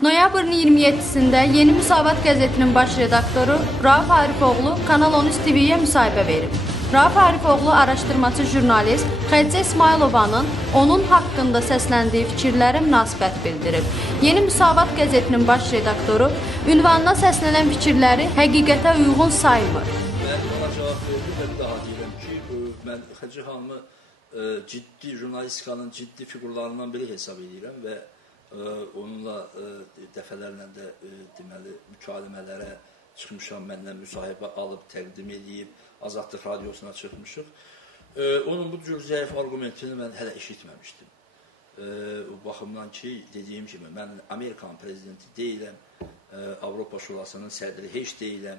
Noyabrın 27-sində Yeni Müsavat qəzetinin baş redaktoru Rauf Arifoğlu Kanal 13 TV-yə müsahibə verib. Rauf Arifoğlu araşdırmacı jurnalist Xədicə İsmailovanın onun haqqında səsləndiyi fikirlərə münasibət bildirib. Yeni Müsavat qəzetinin baş redaktoru ünvanına səslənən fikirləri həqiqətə uyğun saymır. Mən ona cavab verdim və daha deyirəm ki, mən Xədicə xanımı ciddi jurnalistikanın ciddi figurlarından biri hesab edirəm və onunla dəfələrlə də deməli mükalimələrə çıxmışam, məndən müsahibə alıb təqdim edib, Azadlıq Radiosuna çıxmışıq. Onun bu cür zəif argumentini mən hələ eşitməmişdim. O baxımdan ki, dediyim kimi, mən Amerikan prezidenti deyiləm, Avropa Şurasının sədri heç deyiləm,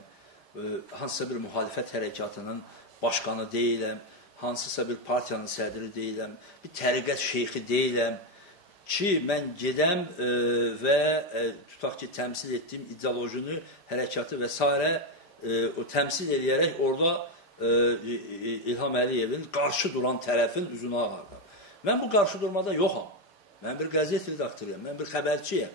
hansısa bir müxalifət hərəkatının başqanı deyiləm, hansısa bir partiyanın sədri deyiləm, bir təriqət şeyxi deyiləm ki, mən gedəm və tutaq ki, təmsil etdiyim ideolojini, hərəkatı və s. o təmsil edərək orada İlham Əliyevin qarşı duran tərəfin üzünə ağardım. Mən bu qarşı durmada yoxam. Mən bir qəzet redaktoruyam, mən bir xəbərçiyəm.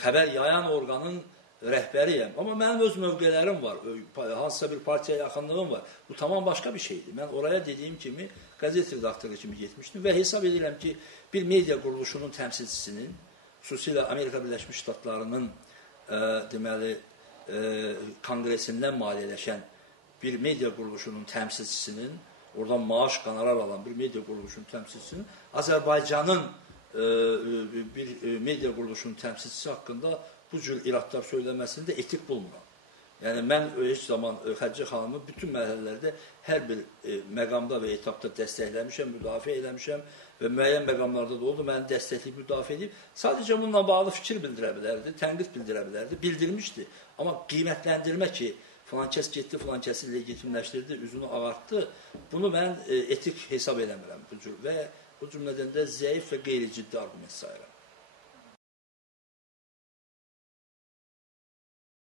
Xəbər yayan orqanın rəhbəriyəm. Amma mənim öz mövqələrim var, hansısa bir partiya yaxınlığım var. Bu tamam başqa bir şeydir. Mən oraya dediyim kimi qəzet redaktoru kimi getmişdim və hesab edirəm ki, bir media quruluşunun təmsilçisinin, xüsusilə Amerika Birləşmiş Ştatlarının deməli, konqresindən maliyyələşən bir media quruluşunun təmsilçisinin, oradan maaş, qonorar alan bir media quruluşunun təmsilçisinin, Azərbaycanın bir media quruluşunun təmsilçisi haqqında bu cür iradlar söyləməsini də etik bulmuram. Yəni, mən heç zaman Xədicə xanımı bütün mərhələlərdə hər bir məqamda və etapda dəstəkləmişəm, müdafiə eləmişəm və müəyyən məqamlarda da oldu, məni dəstəkləyib, müdafiə edib. Sadəcə bununla bağlı fikir bildirə bilərdi, tənqid bildirə bilərdi, bildirmişdi. Amma qiymətləndirmə ki, filan kəs getdi, filan kəsi legitimləşdirdi, üzünü ağartdı, bunu mən etik hesab eləmirəm bu cür və bu cümlədən də zəif və qeyri-ciddi arqument sayıram.